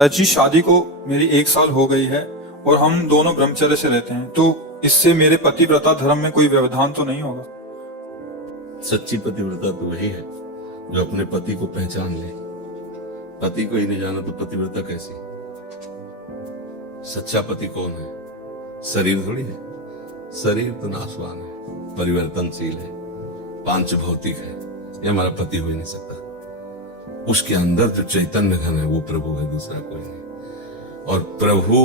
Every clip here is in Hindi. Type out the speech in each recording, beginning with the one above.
जी शादी को मेरी 1 साल हो गई है और हम दोनों ब्रह्मचर्य से रहते हैं, तो इससे मेरे पतिव्रता धर्म में कोई व्यवधान तो नहीं होगा? सच्ची पतिव्रता तो वही है जो अपने पति को पहचान ले। पति को ही नहीं जाना तो पतिव्रता कैसी? सच्चा पति कौन है? शरीर थोड़ी है। शरीर तो नाशवान है, परिवर्तनशील है, पांच भौतिक है। ये हमारा पति हो ही नहीं सकता। उसके अंदर जो चैतन्य घन है वो प्रभु है, दूसरा कोई नहीं। और प्रभु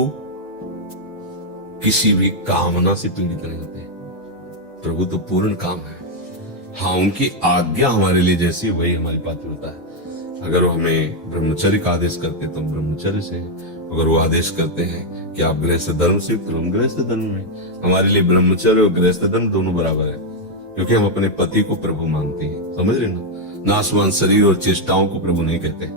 किसी भी कामना से पीड़ित नहीं होते। प्रभु तो पूर्ण काम है। हाँ, उनकी आज्ञा हमारे लिए जैसी वही हमारी पात्रता है। अगर वो हमें ब्रह्मचर्य का आदेश करते तो हम ब्रह्मचर्य से, अगर वो आदेश करते हैं कि आप गृहस्थ धर्म से, तो हम गृहस्थ धर्म में। हमारे लिए ब्रह्मचर्य और गृहस्थ धर्म दोनों बराबर है, क्योंकि हम अपने पति को प्रभु मानते हैं। समझ रहे ना? नाशवान शरीर और चेष्टाओं को प्रभु नहीं कहते।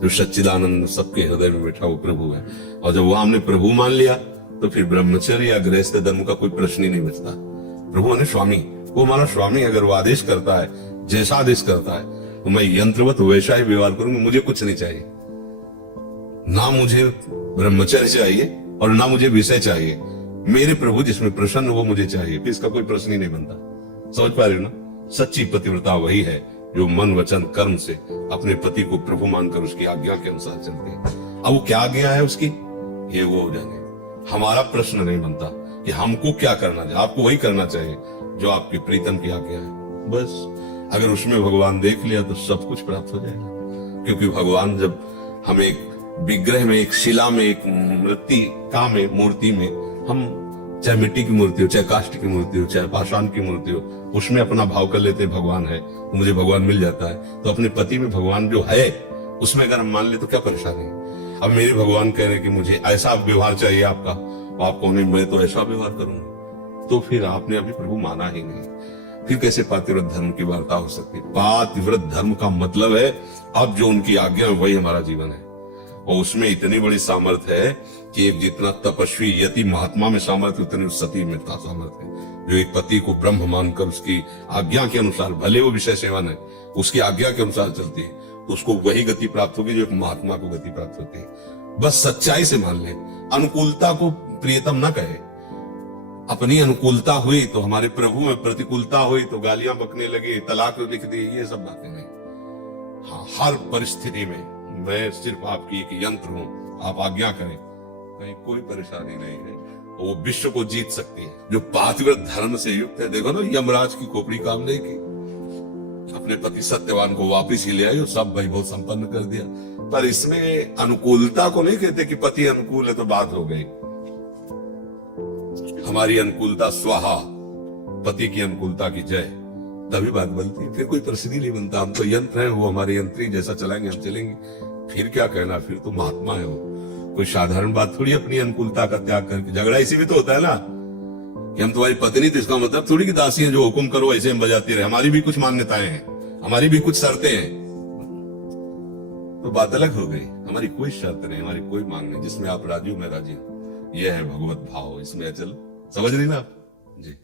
जो सच्चिदानंद सबके हृदय में बैठा वो प्रभु है। और जब वो हमने प्रभु मान लिया तो फिर ब्रह्मचर्य या गृहस्थ धर्म का कोई प्रश्न ही नहीं बचता। प्रभु माने स्वामी, वो हमारा स्वामी। अगर वो आदेश करता है, जैसा आदेश करता है, तो मैं यंत्रवत वैसा ही व्यवहार करूंगा। मुझे कुछ नहीं चाहिए, ना मुझे ब्रह्मचर्य चाहिए और ना मुझे विषय चाहिए। मेरे प्रभु जिसमें प्रसन्न वो मुझे चाहिए, फिर इसका कोई प्रश्न ही नहीं बनता। समझ पा रहे हो ना? सच्ची पतिव्रता वही है जो मन वचन कर्म से अपने पति को प्रभु मानकर उसकी आज्ञा के अनुसार चलते हैं। अब वो क्या आज्ञा है उसकी, ये वो जाने। हमारा प्रश्न नहीं बनता कि हमको क्या करना चाहिए। आपको वही करना चाहिए जो आपकी प्रीतम की आज्ञा है, बस। अगर उसमें भगवान देख लिया तो सब कुछ प्राप्त हो जाएगा। क्योंकि भगवान जब हमें एक विग्रह में, एक शिला में, एक मृत्तिका में, मूर्ति में, हम चाहे मिट्टी की मूर्ति हो, चाहे काष्ठ की मूर्ति हो, चाहे पाषाण की मूर्ति हो, उसमें अपना भाव कर लेते भगवान है तो मुझे भगवान मिल जाता है। तो अपने पति में भगवान जो है उसमें अगर हम मान ले तो क्या परेशानी है? अब मेरे भगवान कह रहे कि मुझे ऐसा व्यवहार चाहिए आपका, आप कौन है? मैं तो ऐसा व्यवहार करूंगा। तो फिर आपने अभी प्रभु माना ही नहीं। फिर कैसे पातिव्रत धर्म की वार्ता हो सकती? पातिव्रत धर्म का मतलब है अब जो उनकी आज्ञा है वही हमारा जीवन है। और उसमें इतनी बड़ी सामर्थ्य है कि एक जितना तपस्वी यति महात्मा में सामर्थ्य, उतनी उस सती में सामर्थ्य है। जो एक पति को ब्रह्म मानकर उसकी आज्ञा के अनुसार, भले वो विषय सेवन है, उसकी आज्ञा के अनुसार चलती है, तो उसको वही गति प्राप्त होगी जो एक महात्मा को गति प्राप्त होती है। बस सच्चाई से मान ले। अनुकूलता को प्रियतम ना कहे। अपनी अनुकूलता हुई तो हमारे प्रभु में प्रतिकूलता हुई तो गालियां बकने लगे, तलाक लिख दी, ये सब बातें नहीं। हाँ, हर परिस्थिति में मैं सिर्फ आपकी एक यंत्र हूं, आप आज्ञा करें, कहीं कोई परेशानी नहीं है। वो विश्व को जीत सकती है जो पातिव्रत धर्म से युक्त है। देखो ना, यमराज की खोपड़ी काम नहीं की, अपने पति सत्यवान को वापिस ही ले आई और सब वैभव संपन्न कर दिया। पर इसमें अनुकूलता को नहीं कहते कि पति अनुकूल है तो बात हो गई। हमारी अनुकूलता स्वाहा, पति की अनुकूलता की जय, तभी बात बनती है। फिर कोई प्रश्न ही नहीं बनता। हम तो यंत्र है, वो हमारे यंत्री, जैसा चलाएंगे हम चलेंगे। फिर क्या कहना, फिर तो महात्मा है वो। कोई साधारण बात थोड़ी अपनी अनुकूलता का त्याग करके। झगड़ा इसी भी तो होता है ना कि हम तुम्हारी पत्नी, तो इसका मतलब थोड़ी कि दासी है जो हुक्म करो ऐसे हम बजाती रहे। हमारी भी कुछ मान्यताएं हैं, हमारी भी कुछ शर्तें हैं। तो बात अलग हो गई। हमारी कोई शर्त नहीं, हमारी कोई मांग नहीं। जिसमें आप राजी हो मैं राजी हूं, यह है भगवत भाव। इसमें चल समझ रही ना आप जी।